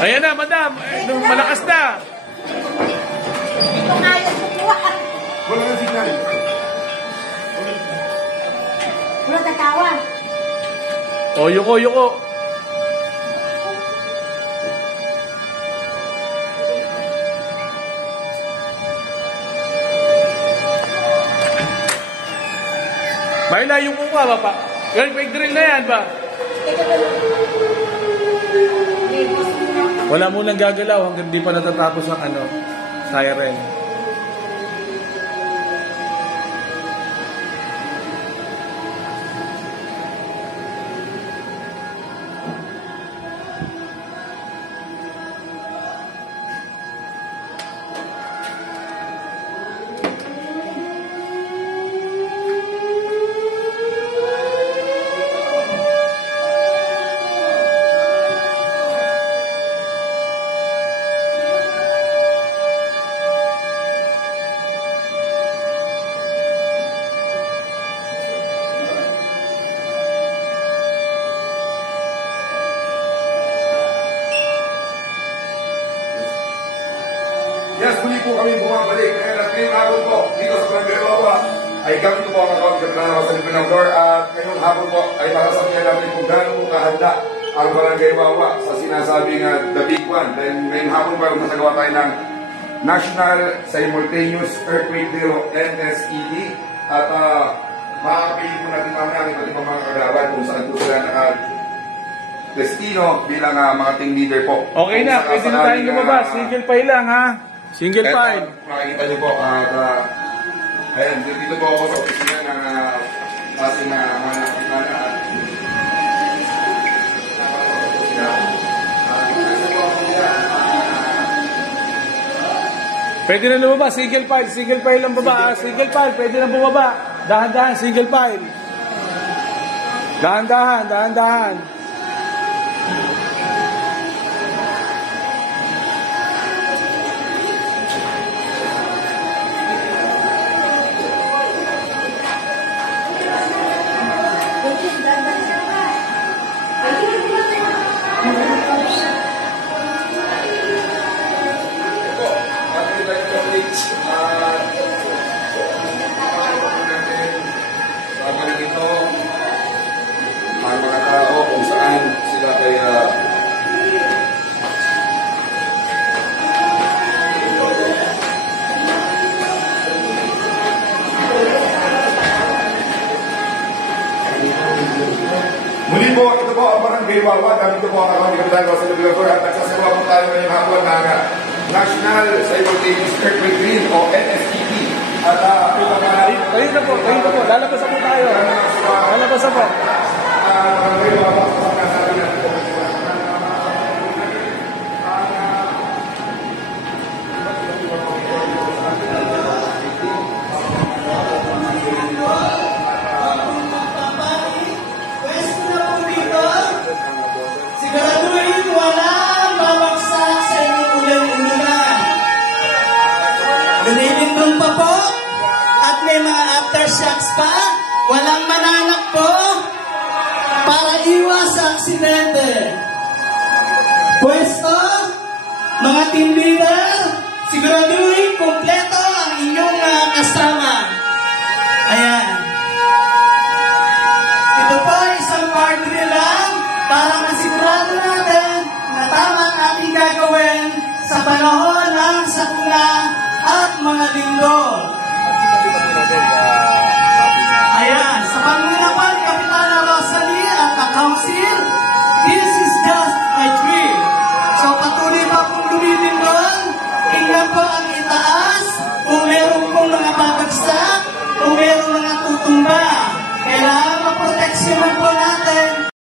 Ayan na, madam. Malakas na. Ito nga yung kukuha. Wala na signal. Wala tatawa. O, yuko, yuko. May layo ko ka ba pa? Well, may drill na yan ba? Wala mo nang gagalaw hanggang di pa natatapos ang siren. Yes, muli po kami bumabalik. Ngayon at ngayong hapon po, dito sa Barangay Wawa, ay gamit ko po ang account ng Plano sa Libre ng Door. At ngayong hapon po, ay makasabihan namin kung gano'n po kahanda ang Barangay Wawa sa sinasabing The Big One. Dahil ngayong hapon po, masagawa tayo ng National Simultaneous Earthquake Drill NSED. At makakapili po natin mamaya ang iba't ibang mga kagawad kung saan po sila destino bilang mga team leader po. Okay na, pwede na tayong lumabas. Single file lang ha. Single file. Makikita niyo po ayan, dito po ako sa opisina ng kasi na mga nakikita Pwede na lumabas, single file lang baba. Single file, pwede na bumaba. Dahan-dahan, single file. Dahan-dahan. ang mga tao kung saan sila kaya muli po, ito po ang Barangay Wawa. Dito po ang akong ikatalo sa Libre at nagsasagawa po tayo ngayong hapon ng National Simultaneous Earthquake Drill o NSED. At Tayo na po. Lalabas po tayo. Lalabas po. Barangay Wawa, sabi natin po. Siguraduhin walang babagsak sa inyong ulan-ulunan. Lumilindong pa po at may mga aftershocks pa. Walang mananak po para iwas sa aksidente. Pwesto, mga team leader, siguraduhin kompleto ang inyong kasama. Ayan. Ito po isang part drill lang para masigurado natin na tama ang ating gagawin sa panahon ng sakuna at mga linggo.